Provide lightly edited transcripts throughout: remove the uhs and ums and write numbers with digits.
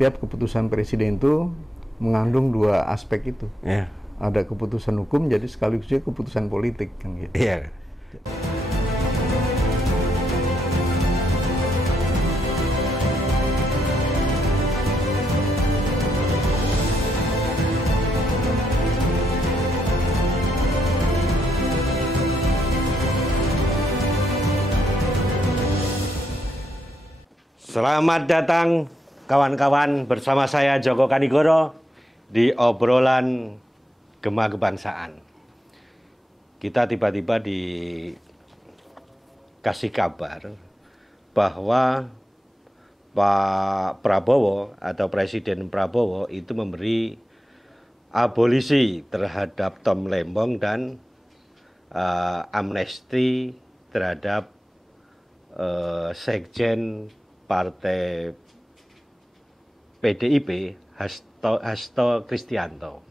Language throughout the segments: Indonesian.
setiap keputusan presiden itu mengandung dua aspek itu. Ya. Ada keputusan hukum, jadi sekaligus juga keputusan politik kan gitu. Iya. Selamat datang kawan-kawan bersama saya Joko Kanigoro di obrolan Gema Kebangsaan. Kita tiba-tiba dikasih kabar bahwa Pak Prabowo atau Presiden Prabowo itu memberi abolisi terhadap Tom Lembong dan amnesti terhadap Sekjen Partai PDIP Hasto Kristianto.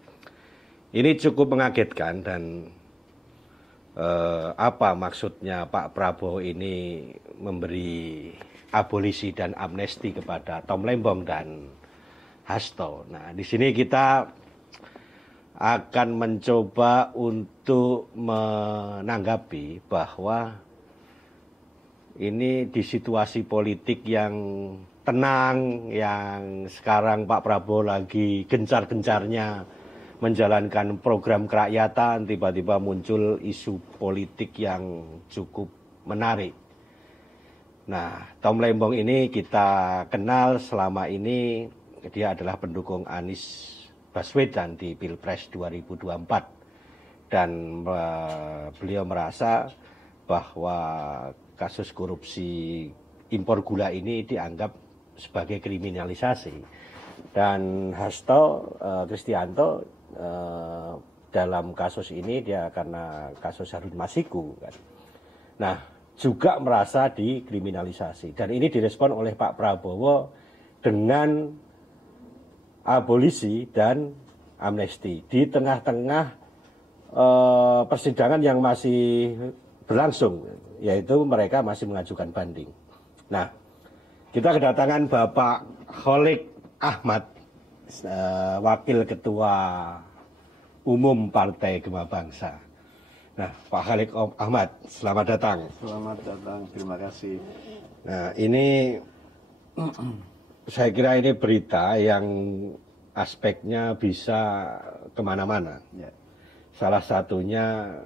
Ini cukup mengagetkan dan apa maksudnya Pak Prabowo ini memberi abolisi dan amnesti kepada Tom Lembong dan Hasto. Nah, di sini kita akan mencoba untuk menanggapi bahwa ini di situasi politik yang tenang, yang sekarang Pak Prabowo lagi gencar-gencarnya menjalankan program kerakyatan, tiba-tiba muncul isu politik yang cukup menarik. Nah, Tom Lembong ini kita kenal selama ini, dia adalah pendukung Anies Baswedan di Pilpres 2024. Dan beliau merasa bahwa kasus korupsi impor gula ini dianggap sebagai kriminalisasi. Dan Hasto Kristianto dalam kasus ini dia karena kasus Harun Masiku kan. Nah, juga merasa dikriminalisasi. Dan ini direspon oleh Pak Prabowo dengan abolisi dan amnesti di tengah-tengah persidangan yang masih berlangsung, yaitu mereka masih mengajukan banding. Nah, kita kedatangan Bapak Kholik Ahmad, Wakil Ketua Umum Partai Gema Bangsa. Nah, Pak Kholik Ahmad, selamat datang. Selamat datang, terima kasih. Nah, ini saya kira ini berita yang aspeknya bisa kemana-mana. Ya. Salah satunya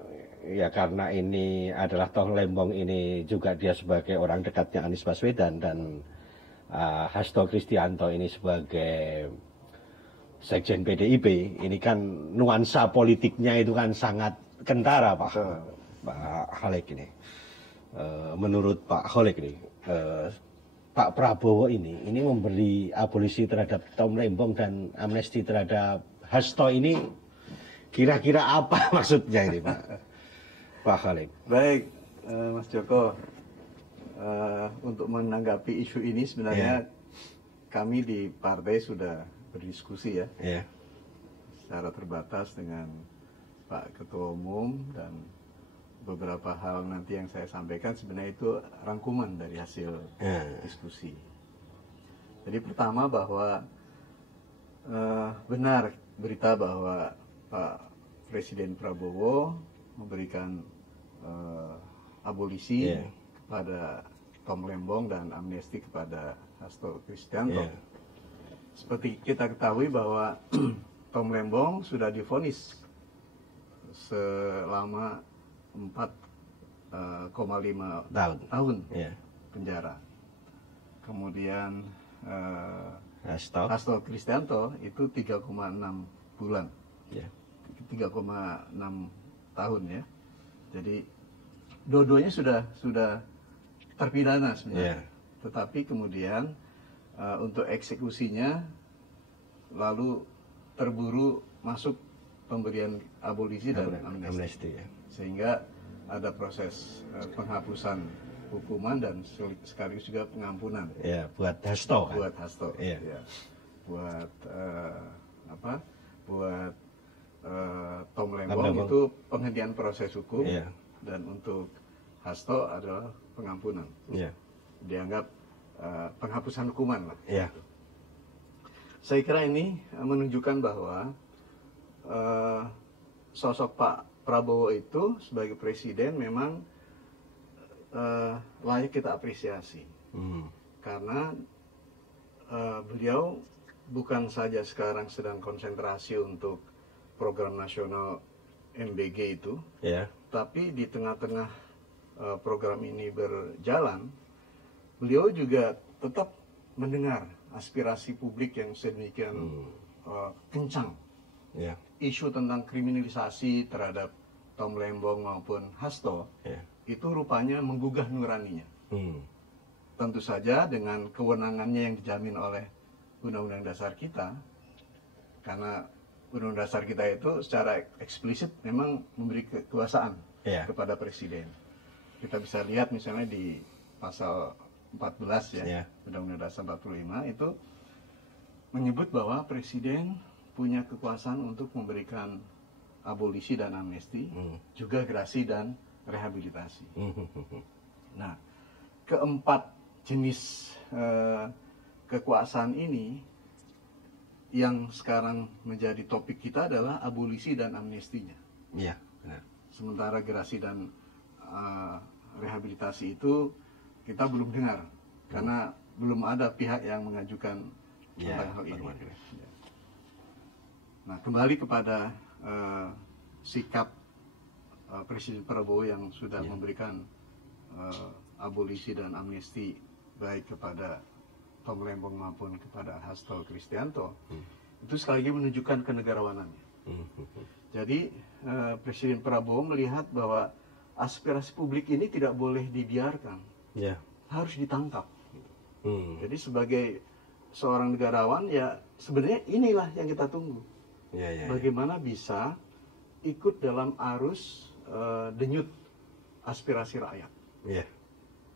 ya karena ini adalah Tom Lembong ini juga dia sebagai orang dekatnya Anies Baswedan dan Hasto Kristianto ini sebagai Sekjen PDIP, ini kan nuansa politiknya itu kan sangat kentara Pak Kholik ini. Menurut Pak Kholik ini, Pak Prabowo ini memberi abolisi terhadap Tom Lembong dan amnesti terhadap Hasto ini kira-kira apa maksudnya ini Pak Kholik? Baik, Mas Joko, untuk menanggapi isu ini sebenarnya kami di partai sudah berdiskusi ya, secara terbatas dengan Pak Ketua Umum, dan beberapa hal nanti yang saya sampaikan sebenarnya itu rangkuman dari hasil diskusi. Jadi pertama bahwa benar berita bahwa Pak Presiden Prabowo memberikan abolisi kepada Tom Lembong dan amnesti kepada Hasto Kristianto. Seperti kita ketahui bahwa Tom Lembong sudah divonis selama 4,5 tahun penjara. Kemudian Hasto Kristianto itu 3,6 bulan. 3,6 tahun ya. Jadi dua-duanya sudah terpidana sebenarnya. Tetapi kemudian untuk eksekusinya lalu terburu masuk pemberian abolisi dan amnesti. Sehingga ada proses penghapusan hukuman dan sekaligus juga pengampunan. Buat Hasto. Buat Hasto. Ya. Buat buat Tom Lembong itu penghentian proses hukum, dan untuk Hasto adalah pengampunan. Dianggap penghapusan hukuman lah. Saya kira ini menunjukkan bahwa sosok Pak Prabowo itu sebagai presiden memang layak kita apresiasi. Karena beliau bukan saja sekarang sedang konsentrasi untuk program nasional MBG itu, tapi di tengah-tengah program ini berjalan, beliau juga tetap mendengar aspirasi publik yang sedemikian kencang. Isu tentang kriminalisasi terhadap Tom Lembong maupun Hasto itu rupanya menggugah nuraninya. Tentu saja dengan kewenangannya yang dijamin oleh Undang-Undang Dasar kita, karena Undang-Undang Dasar kita itu secara eksplisit memang memberi kekuasaan kepada presiden. Kita bisa lihat misalnya di pasal 14 Undang-Undang Dasar 45 itu menyebut bahwa presiden punya kekuasaan untuk memberikan abolisi dan amnesti, juga gerasi dan rehabilitasi. Nah, keempat jenis kekuasaan ini yang sekarang menjadi topik kita adalah abolisi dan amnestinya. Benar. Sementara gerasi dan rehabilitasi itu kita belum dengar, karena belum ada pihak yang mengajukan tentang hal ini. Nah, kembali kepada sikap Presiden Prabowo yang sudah memberikan abolisi dan amnesti baik kepada Tom Lembong maupun kepada Hasto Kristianto, itu sekali lagi menunjukkan kenegarawanannya. Jadi Presiden Prabowo melihat bahwa aspirasi publik ini tidak boleh dibiarkan, harus ditangkap. Jadi sebagai seorang negarawan, ya sebenarnya inilah yang kita tunggu. Bagaimana bisa ikut dalam arus denyut aspirasi rakyat.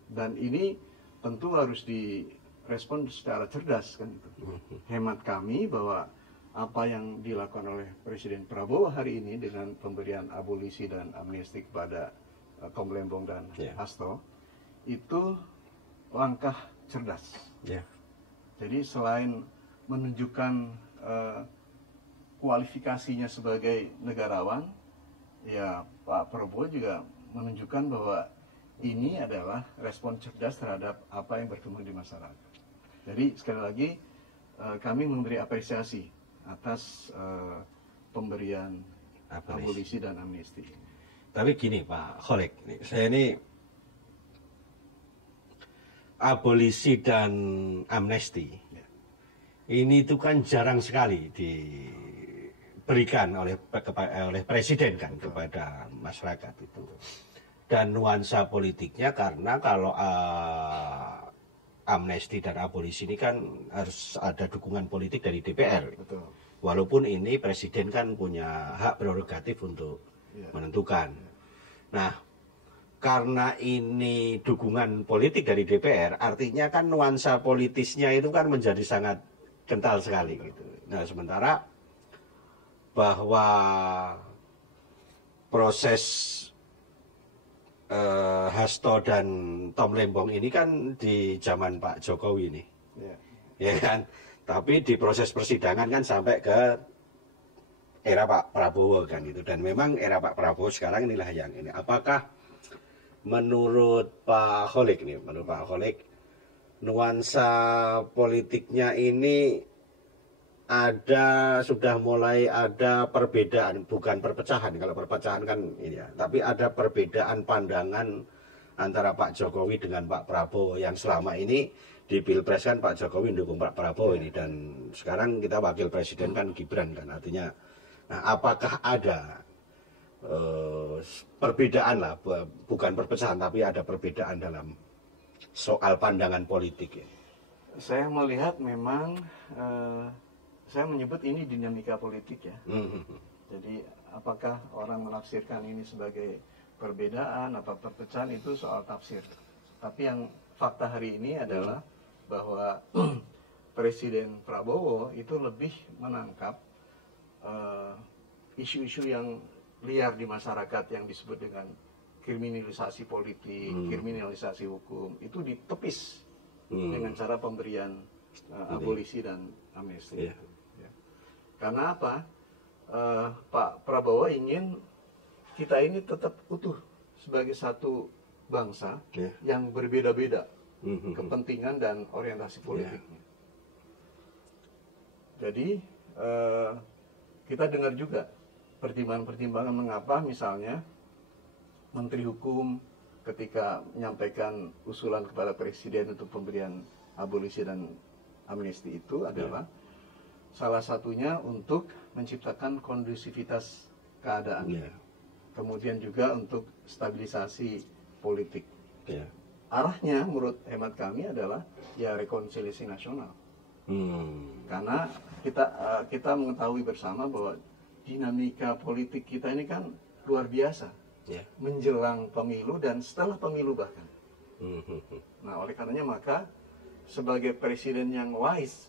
Dan ini tentu harus direspon secara cerdas, kan itu. Hemat kami bahwa apa yang dilakukan oleh Presiden Prabowo hari ini dengan pemberian abolisi dan amnesti kepada Tom Lembong dan Hasto itu langkah cerdas. Jadi selain menunjukkan kualifikasinya sebagai negarawan, ya Pak Prabowo juga menunjukkan bahwa ini adalah respon cerdas terhadap apa yang berkembang di masyarakat. Jadi sekali lagi kami memberi apresiasi atas pemberian abolisi dan amnesti. Tapi gini Pak Khalek, saya ini abolisi dan amnesti ini itu kan jarang sekali diberikan oleh presiden kan kepada masyarakat itu, dan nuansa politiknya karena kalau amnesti dan abolisi ini kan harus ada dukungan politik dari DPR. Walaupun ini presiden kan punya hak prerogatif untuk menentukan. Nah, karena ini dukungan politik dari DPR, artinya kan nuansa politisnya itu kan menjadi sangat kental sekali gitu. Nah, sementara bahwa proses Hasto dan Tom Lembong ini kan di zaman Pak Jokowi nih, ya kan. Tapi di proses persidangan kan sampai ke era Pak Prabowo kan itu. Dan memang era Pak Prabowo sekarang inilah yang ini. Apakah menurut Pak Khalek nih, nuansa politiknya ini sudah mulai ada perbedaan, bukan perpecahan. Kalau perpecahan kan ini ya, tapi ada perbedaan pandangan antara Pak Jokowi dengan Pak Prabowo yang selama ini di Pilpres kan Pak Jokowi mendukung Pak Prabowo ini, dan sekarang kita wakil presiden kan Gibran kan, artinya apakah ada perbedaan lah, bukan perpecahan tapi ada perbedaan dalam soal pandangan politik ya? Saya melihat memang saya menyebut ini dinamika politik ya. Jadi apakah orang menafsirkan ini sebagai perbedaan atau perpecahan itu soal tafsir. Tapi yang fakta hari ini adalah bahwa Presiden Prabowo itu lebih menangkap isu-isu yang liar di masyarakat yang disebut dengan kriminalisasi politik, kriminalisasi hukum, itu ditepis dengan cara pemberian abolisi dan amnesti. Ya. Karena apa? Pak Prabowo ingin kita ini tetap utuh sebagai satu bangsa yang berbeda-beda kepentingan dan orientasi politiknya. Jadi kita dengar juga pertimbangan-pertimbangan mengapa misalnya Menteri Hukum ketika menyampaikan usulan kepada Presiden untuk pemberian abolisi dan amnesti itu adalah salah satunya untuk menciptakan kondusivitas keadaan. Kemudian juga untuk stabilisasi politik. Arahnya menurut hemat kami adalah ya rekonsiliasi nasional. Karena kita mengetahui bersama bahwa dinamika politik kita ini kan luar biasa. Menjelang pemilu dan setelah pemilu bahkan. Nah, oleh karenanya maka sebagai presiden yang wise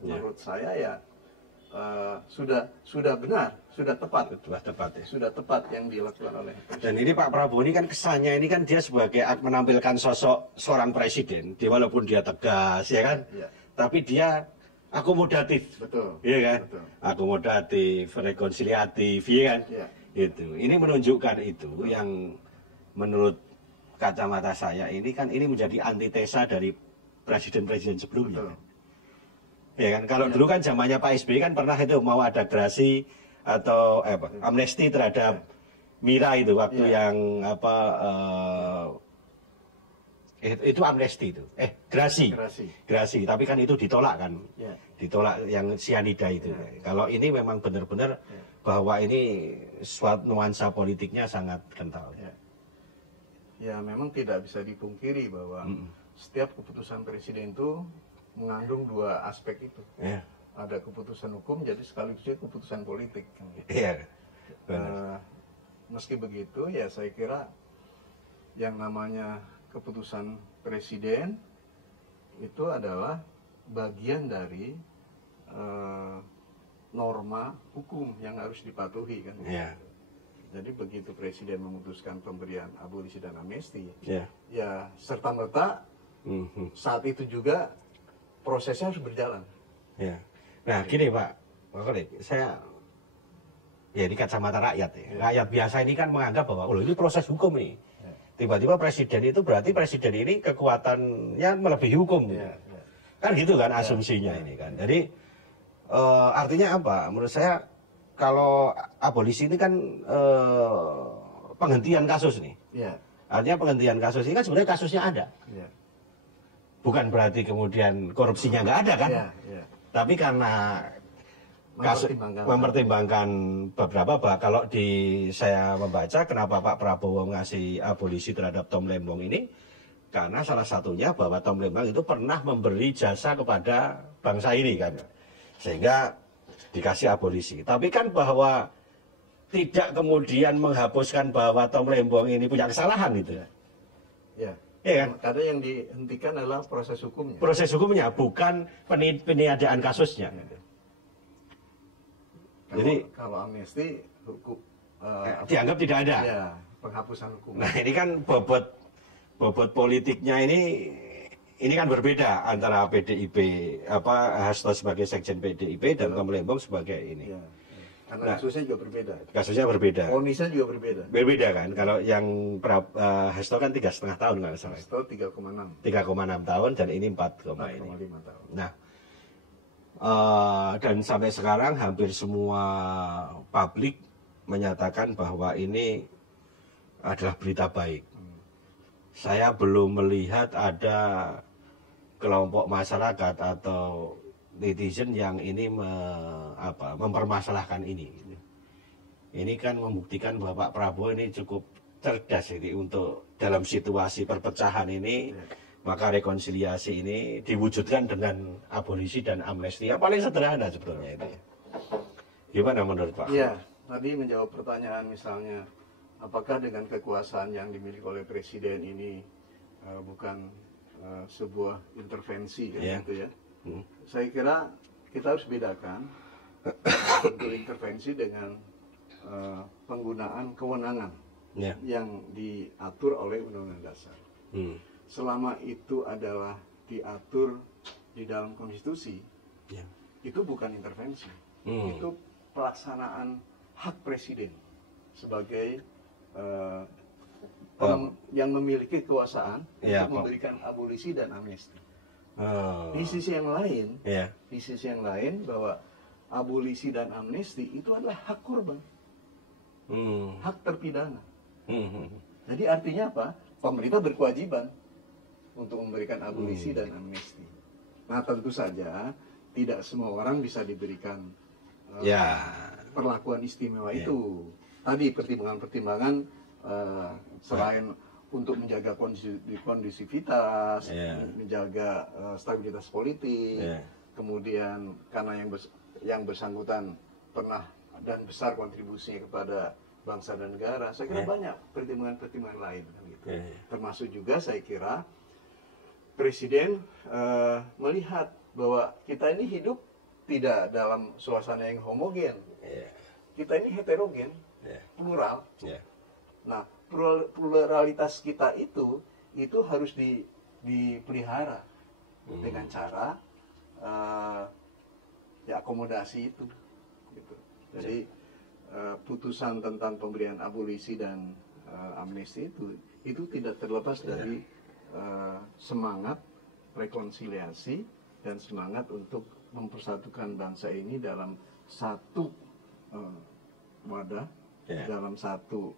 menurut saya ya sudah benar, sudah tepat sudah tepat yang dilakukan oleh presiden. Dan ini Pak Prabowo ini kan kesannya ini kan dia sebagai menampilkan sosok seorang presiden, walaupun dia tegas ya kan, tapi dia akomodatif, iya kan, akomodatif, rekonsiliatif, iya kan. Itu ini menunjukkan itu yang menurut kacamata saya ini kan ini menjadi antitesa dari presiden-presiden sebelumnya. Ya kan, kalau dulu kan zamannya Pak SBY kan pernah itu mau ada gerasi atau amnesti terhadap Mira itu waktu yang itu amnesti itu gerasi tapi kan itu ditolak kan, ditolak yang sianida itu. Kalau ini memang benar-benar bahwa ini suatu nuansa politiknya sangat kental. Ya memang tidak bisa dipungkiri bahwa setiap keputusan presiden itu mengandung dua aspek itu. Ada keputusan hukum, jadi sekaligus juga keputusan politik. Meski begitu, ya saya kira yang namanya keputusan presiden itu adalah bagian dari norma hukum yang harus dipatuhi kan. Jadi begitu presiden memutuskan pemberian abolisi dan amnesti, ya serta-merta saat itu juga prosesnya harus berjalan. Nah gini Pak Khalid, saya ya ini kacamata rakyat ya. Rakyat biasa ini kan menganggap bahwa ini proses hukum nih. Tiba-tiba presiden itu berarti presiden ini kekuatannya melebihi hukum. Kan gitu kan asumsinya ini kan. Jadi artinya apa? Menurut saya kalau abolisi ini kan penghentian kasus nih. Artinya penghentian kasus ini kan sebenarnya kasusnya ada. Bukan berarti kemudian korupsinya nggak ada kan. Tapi karena mempertimbangkan beberapa kalau saya membaca kenapa Pak Prabowo ngasih abolisi terhadap Tom Lembong ini, karena salah satunya bahwa Tom Lembong itu pernah memberi jasa kepada bangsa ini kan, sehingga dikasih abolisi. Tapi kan bahwa tidak kemudian menghapuskan bahwa Tom Lembong ini punya kesalahan gitu. Iya kan? Karena yang dihentikan adalah proses hukumnya. Proses hukumnya, bukan peniadaan kasusnya. Jadi kalau amnesti hukum dianggap tidak ada. Penghapusan hukum. Nah ini kan bobot politiknya ini kan berbeda antara PDIP Hasto sebagai sekjen PDIP dan Tom Lembong sebagai ini. Karena kasusnya juga berbeda. Kasusnya berbeda. Vonisnya juga berbeda. Berbeda kan. Kalau yang Hasto kan 3,5 tahun nggak salah. Hasto 3,6. 3,6 tahun dan ini 4,5 tahun. Nah, dan sampai sekarang hampir semua publik menyatakan bahwa ini adalah berita baik. Saya belum melihat ada kelompok masyarakat atau netizen yang ini mempermasalahkan ini. Ini kan membuktikan bahwa Pak Prabowo ini cukup cerdas ini untuk dalam situasi perpecahan ini, maka rekonsiliasi ini diwujudkan dengan abolisi dan amnesti yang paling sederhana sebetulnya itu. Gimana menurut Pak? Iya, tadi menjawab pertanyaan misalnya, apakah dengan kekuasaan yang dimiliki oleh presiden ini bukan sebuah intervensi gitu ya? Saya kira kita harus bedakan bentuk intervensi dengan penggunaan kewenangan yang diatur oleh Undang-Undang Dasar. Selama itu adalah diatur di dalam konstitusi, itu bukan intervensi, itu pelaksanaan hak presiden sebagai yang memiliki kekuasaan untuk memberikan abolisi dan amnesti. Di sisi yang lain, di sisi yang lain bahwa abolisi dan amnesti itu adalah hak korban, hak terpidana. Jadi artinya apa? Pemerintah berkewajiban untuk memberikan abolisi dan amnesti. Nah tentu saja tidak semua orang bisa diberikan perlakuan istimewa itu. Tadi pertimbangan-pertimbangan selain untuk menjaga kondusivitas, menjaga stabilitas politik, kemudian karena yang bersangkutan pernah dan besar kontribusinya kepada bangsa dan negara, saya kira banyak pertimbangan-pertimbangan lain kan gitu. Termasuk juga saya kira Presiden melihat bahwa kita ini hidup tidak dalam suasana yang homogen, kita ini heterogen, plural. Nah, pluralitas kita itu harus dipelihara dengan cara akomodasi itu. Gitu. Jadi putusan tentang pemberian abolisi dan amnesti itu tidak terlepas dari semangat rekonsiliasi dan semangat untuk mempersatukan bangsa ini dalam satu wadah, dalam satu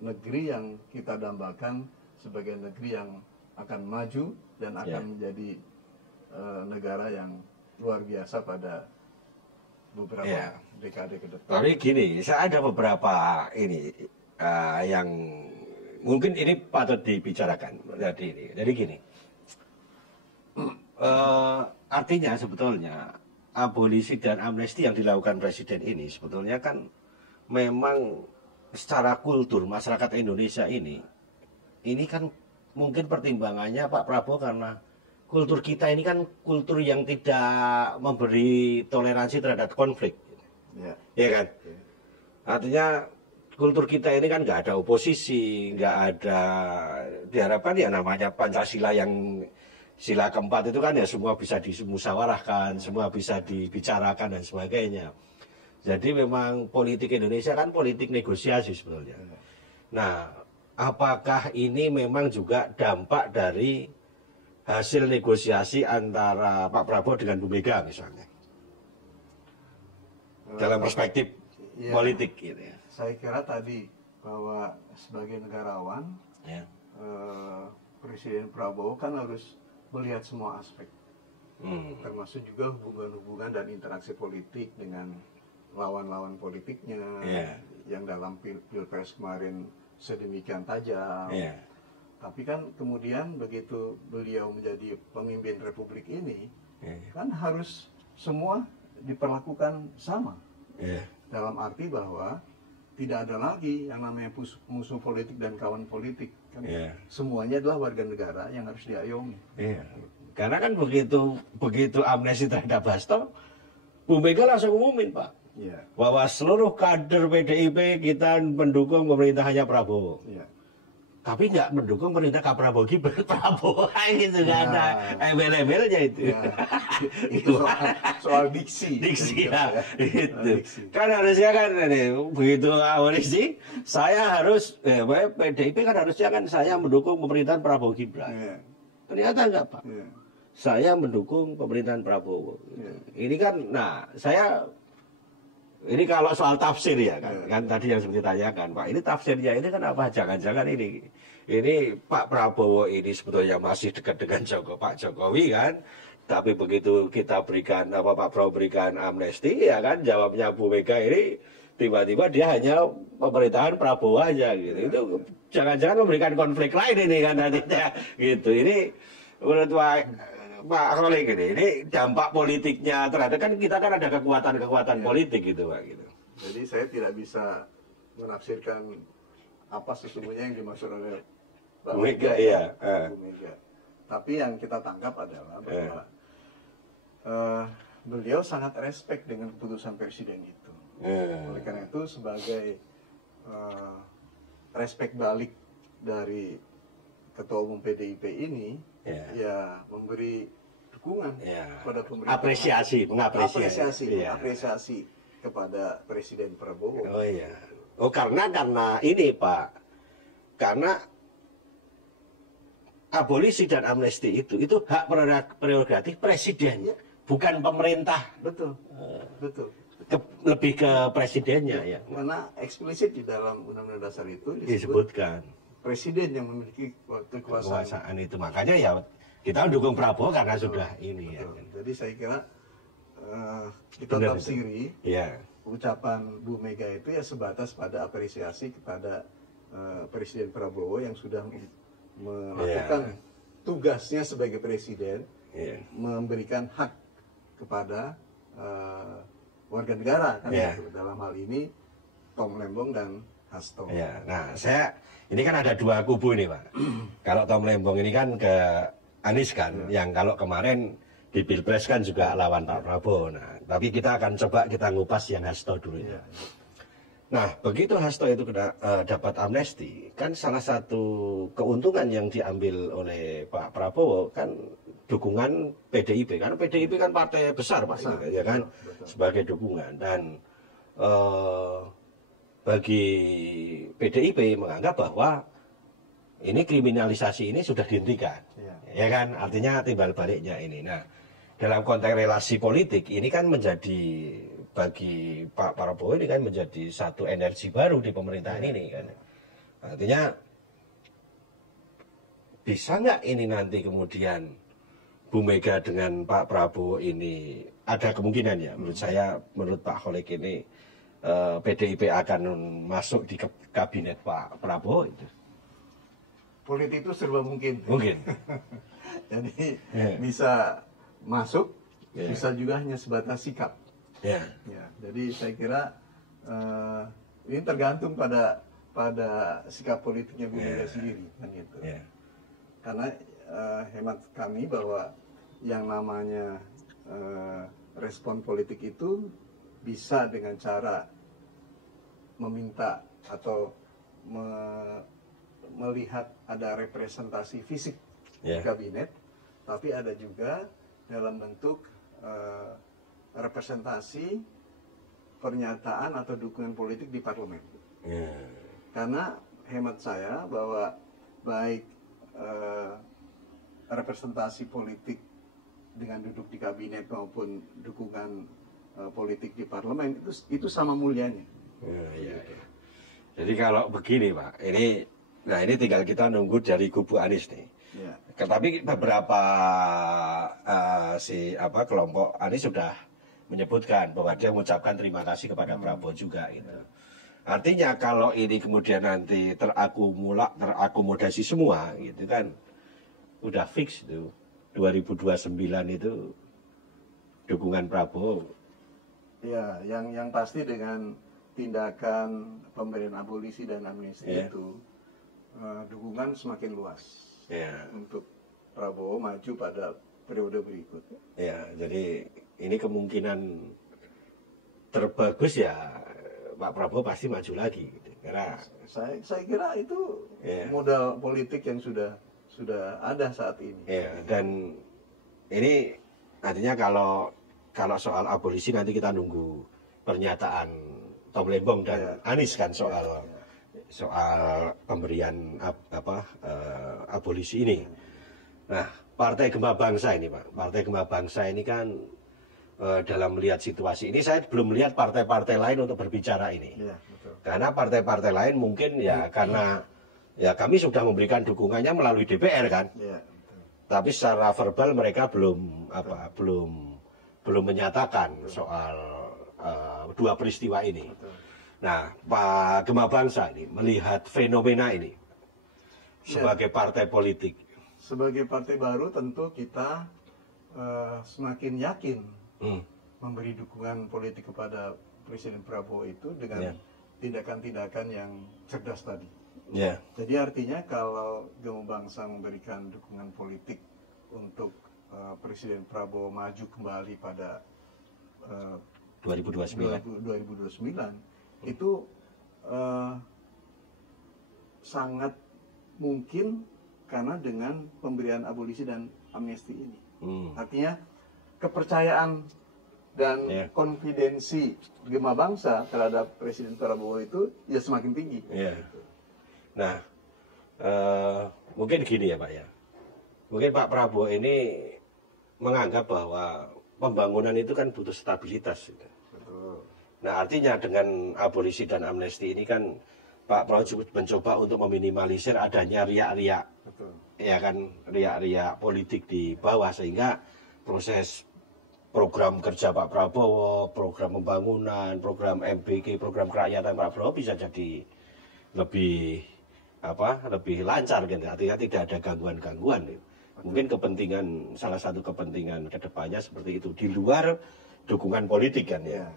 negeri yang kita dambakan sebagai negeri yang akan maju dan akan menjadi negara yang luar biasa pada beberapa dekade ke depan. Tapi gini, saya ada beberapa ini yang mungkin ini patut dibicarakan. Jadi gini, artinya sebetulnya abolisi dan amnesti yang dilakukan Presiden ini sebetulnya kan memang secara kultur masyarakat Indonesia ini kan mungkin pertimbangannya Pak Prabowo karena kultur kita ini kan kultur yang tidak memberi toleransi terhadap konflik, ya kan? Artinya kultur kita ini kan nggak ada oposisi, nggak ada, diharapkan ya namanya Pancasila yang sila keempat itu kan ya semua bisa dimusyawarahkan, semua bisa dibicarakan dan sebagainya. Jadi memang politik Indonesia kan politik negosiasi sebetulnya. Nah, apakah ini memang juga dampak dari hasil negosiasi antara Pak Prabowo dengan Bu Mega misalnya? Dalam perspektif politik gitu ya. Saya kira tadi bahwa sebagai negarawan, Presiden Prabowo kan harus melihat semua aspek, termasuk juga hubungan-hubungan dan interaksi politik dengan lawan-lawan politiknya, yang dalam pilpres kemarin sedemikian tajam. Tapi kan kemudian begitu beliau menjadi pemimpin Republik ini, kan harus semua diperlakukan sama, dalam arti bahwa tidak ada lagi yang namanya musuh politik dan kawan politik. Kan semuanya adalah warga negara yang harus diayomi. Karena kan begitu amnesti terhadap Hasto, Bu Mega langsung umumin Pak, bahwa seluruh kader PDIP kita mendukung pemerintahannya Prabowo. Tapi nggak mendukung pemerintah Kak Prabowo Gibran, Prabowo gitu, nggak ada embel-embelnya itu. Itu soal diksi. Diksi ya, itu. Kan harusnya kan begitu abolisi, saya harus, PDIP kan harusnya kan saya mendukung pemerintahan Prabowo Gibran. Ternyata enggak Pak. Saya mendukung pemerintahan Prabowo. Ini kan, nah ini kalau soal tafsir ya kan tadi yang seperti tanyakan Pak, ini tafsirnya ini kan apa? Jangan-jangan ini Pak Prabowo ini sebetulnya masih dekat dengan Pak Jokowi kan, tapi begitu kita berikan Pak Prabowo berikan amnesti ya kan, jawabnya Bu Mega ini tiba-tiba dia hanya pemerintahan Prabowo aja gitu. Itu jangan-jangan memberikan konflik lain ini kan nantinya gitu. Ini menurut Pak Roling ini dampak politiknya terhadap, kan kita kan ada kekuatan politik gitu Pak gitu. Jadi saya tidak bisa menafsirkan apa sesungguhnya yang dimaksud oleh Bu Mega, Bu Mega. Tapi yang kita tangkap adalah bahwa beliau sangat respect dengan keputusan presiden itu. Oleh karena itu sebagai respect balik dari Ketua Umum PDIP ini, ya memberi dukungan kepada pemerintah. Apresiasi kepada Presiden Prabowo. Oh iya. Oh karena ini Pak, karena abolisi dan amnesti itu hak prerogatif presiden, bukan pemerintah. Betul. Lebih ke presidennya ya. Karena eksplisit di dalam Undang-Undang Dasar itu disebutkan presiden yang memiliki kekuasaan itu. Makanya ya kita dukung Prabowo karena sudah ini ya. Jadi saya kira kita tafsiri ucapan Bu Mega itu ya sebatas pada apresiasi kepada Presiden Prabowo yang sudah melakukan tugasnya sebagai presiden, memberikan hak kepada warga negara kan gitu. Dalam hal ini Tom Lembong dan Hasto. Nah, ini kan ada dua kubu nih Pak. Kalau Tom Lembong ini kan ke Anies kan, yang kalau kemarin di Pilpres kan juga lawan Pak Prabowo. Nah, tapi kita akan coba kita ngupas yang Hasto dulu. Nah, begitu Hasto itu dapat amnesti, kan salah satu keuntungan yang diambil oleh Pak Prabowo kan dukungan PDIP, karena PDIP kan partai besar Pak, ya kan, sebagai dukungan. Dan bagi PDIP menganggap bahwa ini kriminalisasi ini sudah dihentikan, ya kan, artinya timbal baliknya ini. Nah, dalam konteks relasi politik ini kan menjadi bagi Pak Prabowo ini kan menjadi satu energi baru di pemerintahan ini kan. Artinya bisa nggak ini nanti kemudian Bu Mega dengan Pak Prabowo ini ada kemungkinan ya, menurut saya, menurut Pak Kholik ini PDIP akan masuk di kabinet Pak Prabowo itu. Politik itu serba mungkin. Jadi bisa masuk, bisa juga hanya sebatas sikap. Jadi saya kira ini tergantung pada sikap politiknya Bu Mega sendiri kan gitu. Karena hemat kami bahwa yang namanya respon politik itu bisa dengan cara meminta atau melihat ada representasi fisik di kabinet, tapi ada juga dalam bentuk representasi pernyataan atau dukungan politik di parlemen. Karena hemat saya bahwa baik representasi politik dengan duduk di kabinet maupun dukungan politik di parlemen itu sama mulianya. Jadi kalau begini Pak, ini tinggal kita nunggu dari kubu Anies nih. Tapi beberapa kelompok Anies sudah menyebutkan bahwa dia mengucapkan terima kasih kepada Prabowo juga gitu. Artinya kalau ini kemudian nanti terakomodasi semua gitu kan, udah fix itu 2029 itu dukungan Prabowo. Ya, yang pasti dengan tindakan pemberian abolisi dan amnesti itu dukungan semakin luas untuk Prabowo maju pada periode berikut. Jadi ini kemungkinan terbagus ya Pak Prabowo pasti maju lagi gitu. Karena saya kira itu modal politik yang sudah ada saat ini. Dan ini artinya kalau soal abolisi nanti kita nunggu pernyataan Tom Lembong dan Anies kan soal pemberian abolisi ini. Nah, Partai Gema Bangsa ini Pak, Partai Gema Bangsa ini kan dalam melihat situasi ini, saya belum melihat partai-partai lain untuk berbicara ini. Karena partai-partai lain mungkin karena kami sudah memberikan dukungannya melalui DPR kan. Tapi secara verbal mereka belum menyatakan soal dua peristiwa ini. Nah, Pak Gema Bangsa ini melihat fenomena ini sebagai partai politik. Sebagai partai baru tentu kita semakin yakin memberi dukungan politik kepada Presiden Prabowo itu dengan tindakan-tindakan yang cerdas tadi. Jadi artinya kalau Gema Bangsa memberikan dukungan politik untuk Presiden Prabowo maju kembali pada 2029 itu sangat mungkin karena dengan pemberian abolisi dan amnesti ini. Artinya kepercayaan dan konfidensi Gema Bangsa terhadap Presiden Prabowo itu ya semakin tinggi. Nah, mungkin gini ya Pak ya. Mungkin Pak Prabowo ini menganggap bahwa pembangunan itu kan butuh stabilitas. Betul. Nah, artinya dengan abolisi dan amnesti ini kan Pak Prabowo mencoba untuk meminimalisir adanya riak-riak, ya kan, riak-riak politik di bawah, sehingga proses program kerja Pak Prabowo, program pembangunan, program MBK, program kerakyatan Pak Prabowo bisa jadi lebih lancar gitu. Artinya tidak ada gangguan-gangguan. Mungkin salah satu kepentingan kedepannya seperti itu di luar dukungan politik kan ya.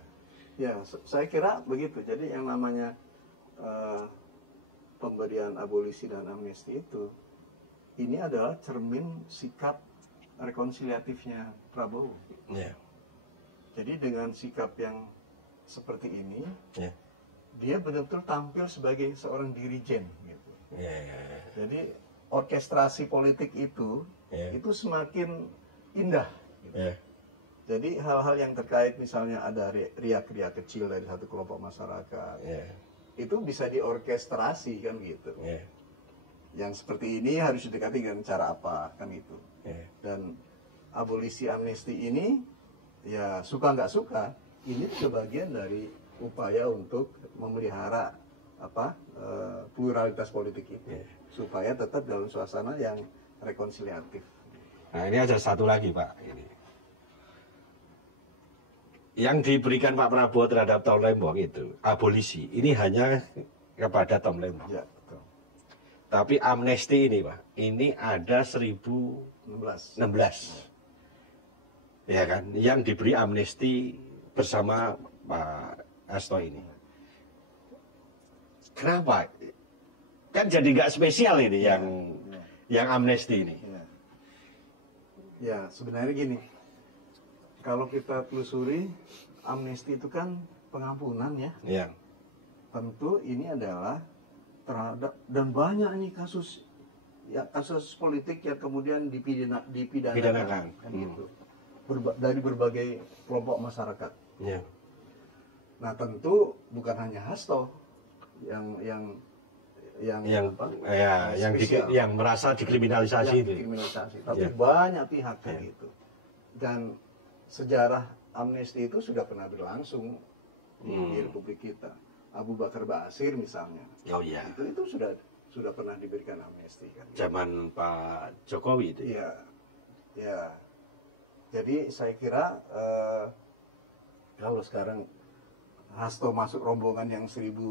Ya, saya kira begitu. Jadi yang namanya pemberian abolisi dan amnesti itu ini adalah cermin sikap rekonsiliatifnya Prabowo. Jadi dengan sikap yang seperti ini, dia benar-betul tampil sebagai seorang dirijen. Gitu. Jadi orkestrasi politik itu semakin indah. Gitu. Jadi hal-hal yang terkait misalnya ada riak-riak kecil dari satu kelompok masyarakat, itu bisa diorkestrasi kan gitu. Yang seperti ini harus didekati dengan cara apa kan gitu. Dan abolisi amnesti ini ya suka nggak suka ini juga bagian dari upaya untuk memelihara pluralitas politik itu supaya tetap dalam suasana yang rekonsiliatif. Nah ini ada satu lagi Pak, ini yang diberikan Pak Prabowo terhadap Tom Lembong itu abolisi ini hanya kepada Tom Lembong. Ya, betul. Tapi amnesti ini Pak, ini ada 1016. Ya kan, yang diberi amnesti bersama Pak Hasto ini. Kenapa? Kan jadi nggak spesial ini yang amnesti ini. Ya, sebenarnya gini. Kalau kita telusuri, amnesti itu kan pengampunan ya. Tentu ini adalah terhadap, dan banyak nih kasus politik yang kemudian dipidanakan kan gitu. Dari berbagai kelompok masyarakat. Nah tentu bukan hanya Hasto yang merasa dikriminalisasi itu. Tapi banyak pihak kan gitu. Dan sejarah amnesti itu sudah pernah berlangsung di Republik kita. Abu Bakar Ba'asyir misalnya. Itu sudah pernah diberikan amnesti kan. Zaman Pak Jokowi itu. Ya. Jadi saya kira kalau sekarang Hasto masuk rombongan yang 1116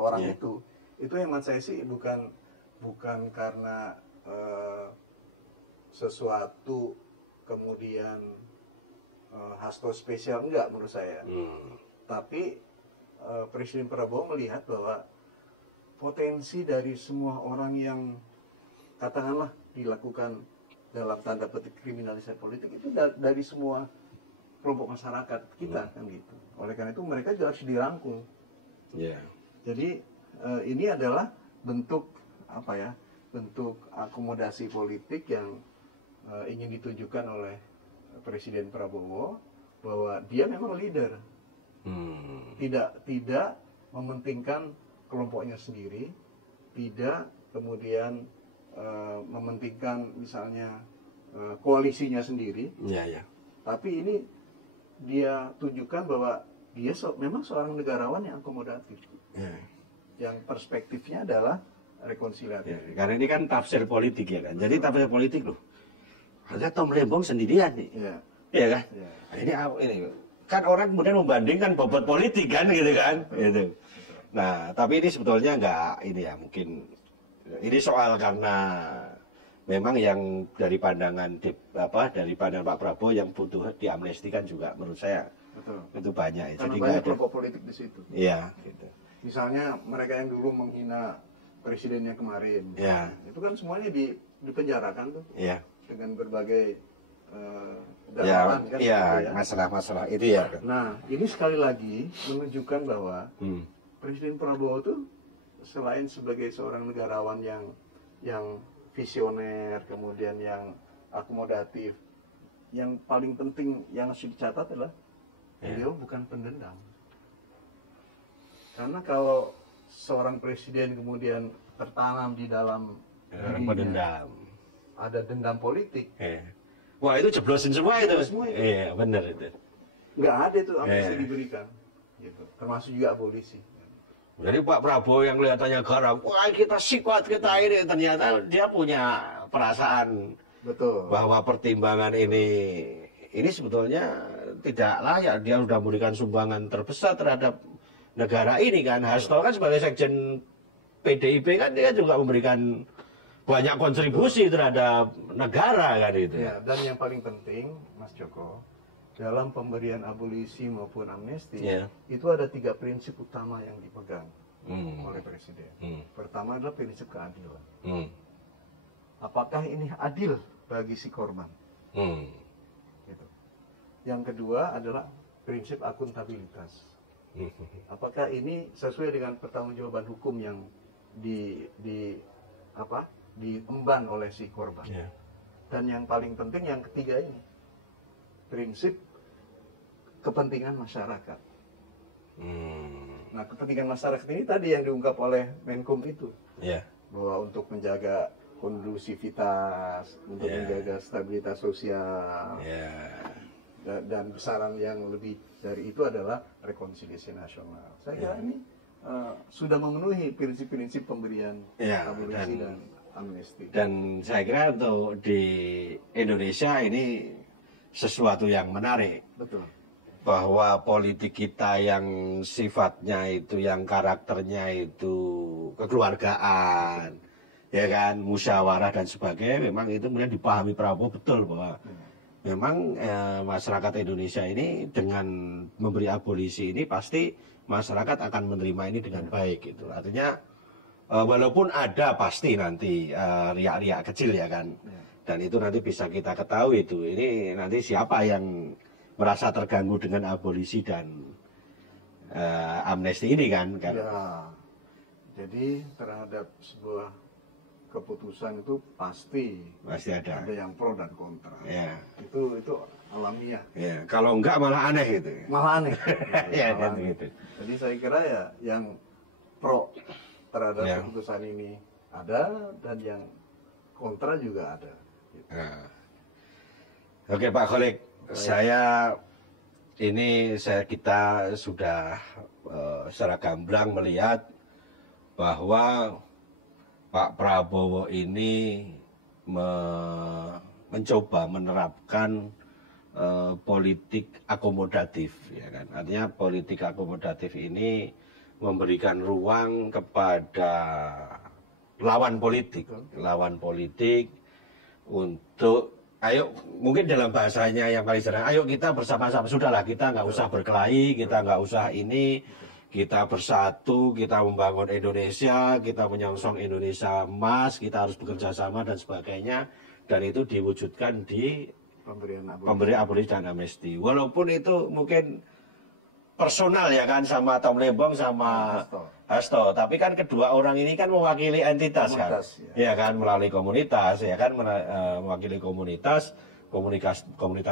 orang itu hemat saya sih bukan karena sesuatu kemudian Hasto spesial, enggak menurut saya. Tapi Presiden Prabowo melihat bahwa potensi dari semua orang yang katakanlah dilakukan dalam tanda petik kriminalisasi politik itu dari semua kelompok masyarakat kita kan gitu. Oleh karena itu mereka juga harus dirangkul. Jadi ini adalah bentuk bentuk akomodasi politik yang ingin ditunjukkan oleh Presiden Prabowo bahwa dia memang leader. Tidak mementingkan kelompoknya sendiri, tidak kemudian mementingkan misalnya koalisinya sendiri, tapi ini dia tunjukkan bahwa dia memang seorang negarawan yang akomodatif, yang perspektifnya adalah rekonsiliatif. Karena ini kan tafsir politik ya kan, jadi tafsir politik loh. Harusnya Tom Lembong sendirian nih, ya kan? Ini kan orang kemudian membandingkan bobot politik kan, gitu kan? Gitu. Nah, tapi ini sebetulnya mungkin ini soal karena memang yang dari pandangan Pak Prabowo yang butuh diamnestikan juga menurut saya itu banyak. Karena jadi banyak kelompok politik di situ. Gitu. Misalnya mereka yang dulu menghina presidennya kemarin, itu kan semuanya dipenjarakan tuh, dengan berbagai masalah-masalah itu ya. Nah, ini sekali lagi menunjukkan bahwa Presiden Prabowo tuh selain sebagai seorang negarawan yang visioner, kemudian yang akomodatif. Yang paling penting yang harus dicatat adalah beliau bukan pendendam. Karena kalau seorang presiden kemudian tertanam di dalam pendendam, ada dendam politik. Wah, itu jeblosin semua itu. Iya, benar itu. Nggak ada itu amnesti diberikan, gitu. Termasuk juga abolisi. Jadi Pak Prabowo yang kelihatannya garang, wah kita sikuat kita ini, ternyata dia punya perasaan. Betul. Bahwa pertimbangan ini sebetulnya tidak layak. Dia sudah memberikan sumbangan terbesar terhadap negara ini kan. Hasto kan sebagai sekjen PDIP kan dia juga memberikan banyak kontribusi terhadap negara kan itu. Ya, dan yang paling penting Mas Joko, dalam pemberian abolisi maupun amnesti itu ada 3 prinsip utama yang dipegang oleh presiden. Pertama adalah prinsip keadilan. Apakah ini adil bagi si korban? Gitu. Yang kedua adalah prinsip akuntabilitas. Apakah ini sesuai dengan pertanggungjawaban hukum yang diemban oleh si korban? Dan yang paling penting yang ketiga ini, prinsip kepentingan masyarakat. Nah, kepentingan masyarakat ini tadi yang diungkap oleh Menkum itu, bahwa untuk menjaga kondusivitas, untuk menjaga stabilitas sosial, dan besaran yang lebih dari itu adalah rekonsiliasi nasional. Saya kira ini sudah memenuhi prinsip-prinsip pemberian abolisi dan amnesti. Dan saya kira untuk di Indonesia ini sesuatu yang menarik. Betul. Bahwa politik kita yang sifatnya itu, yang karakternya itu kekeluargaan, ya kan, musyawarah dan sebagainya, memang itu kemudian dipahami Prabowo betul bahwa memang masyarakat Indonesia ini dengan memberi abolisi ini pasti masyarakat akan menerima ini dengan baik gitu. Artinya walaupun ada pasti nanti riak-riak kecil ya kan, dan itu nanti bisa kita ketahui itu. Ini nanti siapa yang merasa terganggu dengan abolisi dan amnesti ini kan? Ya, jadi terhadap sebuah keputusan itu pasti ada yang pro dan kontra. Itu alamiah. Kalau enggak malah aneh gitu. Malah aneh. Kan gitu. Jadi saya kira ya yang pro terhadap keputusan ini ada, dan yang kontra juga ada. Gitu. Oke Pak Kholik, kita sudah secara gamblang melihat bahwa Pak Prabowo ini mencoba menerapkan politik akomodatif, ya kan? Artinya politik akomodatif ini memberikan ruang kepada lawan politik untuk, ayo, mungkin dalam bahasanya yang paling sederhana, ayo kita bersama-sama, sudahlah kita nggak usah berkelahi, kita nggak usah ini, kita bersatu, kita membangun Indonesia, kita menyongsong Indonesia emas, kita harus bekerja sama dan sebagainya, dan itu diwujudkan di pemberian abolisi dan amnesti. Walaupun itu mungkin personal ya kan, sama Tom Lembong sama Hasto, tapi kan kedua orang ini kan mewakili entitas kan, ya kan, melalui komunitas, ya kan, mewakili komunitas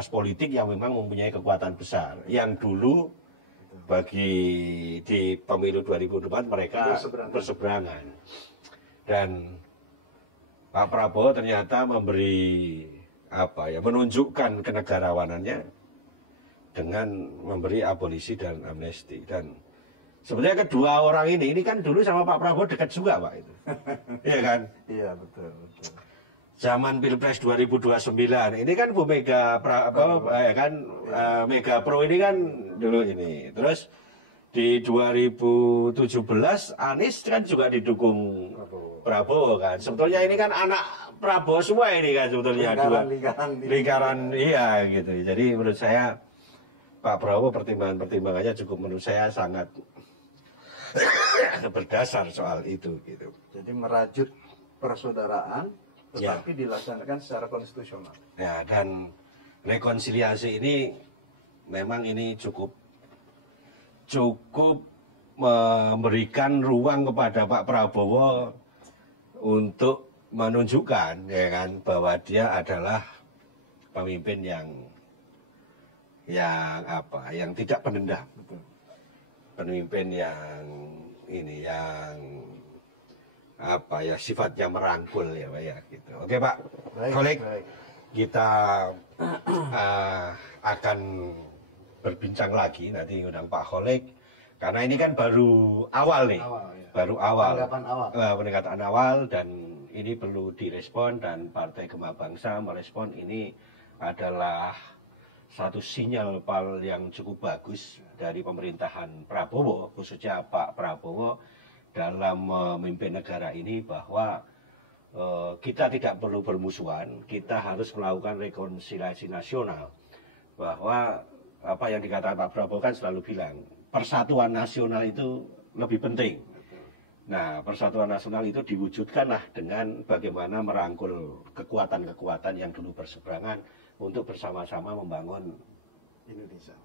politik yang memang mempunyai kekuatan besar, yang dulu di pemilu 2004 mereka berseberangan. Dan Pak Prabowo ternyata menunjukkan kenegarawanannya dengan memberi abolisi dan amnesti. Dan sebenarnya kedua orang ini kan dulu sama Pak Prabowo dekat juga Pak itu. Iya kan? Iya, betul. Zaman Pilpres 2029 ini kan Bu Mega Mega Pro ini kan dulu ini. Terus di 2017 Anies kan juga didukung Prabowo kan. Sebetulnya ini kan anak Prabowo semua ini kan sebetulnya, lingkaran iya gitu. Jadi menurut saya Pak Prabowo pertimbangannya cukup, menurut saya sangat berdasar soal itu gitu. Jadi merajut persaudaraan tetapi dilaksanakan secara konstitusional. Ya, dan rekonsiliasi ini memang ini cukup memberikan ruang kepada Pak Prabowo untuk menunjukkan ya kan bahwa dia adalah pemimpin yang tidak penendam, pemimpin yang sifatnya merangkul ya Pak ya gitu. Oke Pak Kholek, kita akan berbincang lagi nanti undang Pak Kholek karena ini kan baru awal nih, baru awal pendekatan awal dan ini perlu direspon dan Partai Kembang Bangsa merespon ini adalah satu sinyal yang cukup bagus dari pemerintahan Prabowo, khususnya Pak Prabowo dalam memimpin negara ini bahwa kita tidak perlu bermusuhan, kita harus melakukan rekonsiliasi nasional. Bahwa apa yang dikatakan Pak Prabowo kan selalu bilang, persatuan nasional itu lebih penting. Nah, persatuan nasional itu diwujudkanlah dengan bagaimana merangkul kekuatan-kekuatan yang dulu berseberangan untuk bersama-sama membangun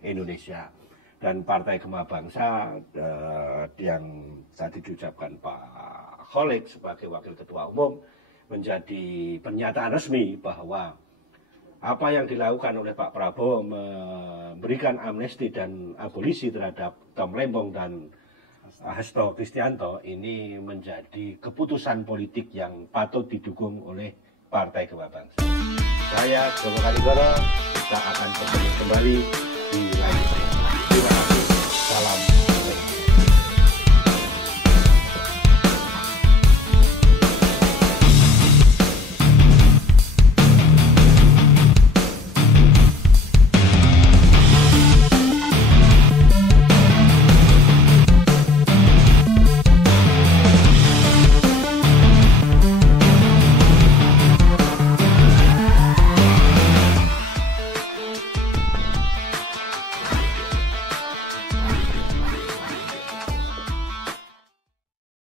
Indonesia. Dan Partai Kembang Bangsa yang tadi diucapkan Pak Kholek sebagai Wakil Ketua Umum menjadi pernyataan resmi bahwa apa yang dilakukan oleh Pak Prabowo memberikan amnesti dan abolisi terhadap Tom Lembong dan Hasto Kristianto ini menjadi keputusan politik yang patut didukung oleh Partai Kembang Bangsa. Saya Jomo Kaligoro, kita akan bertemu kembali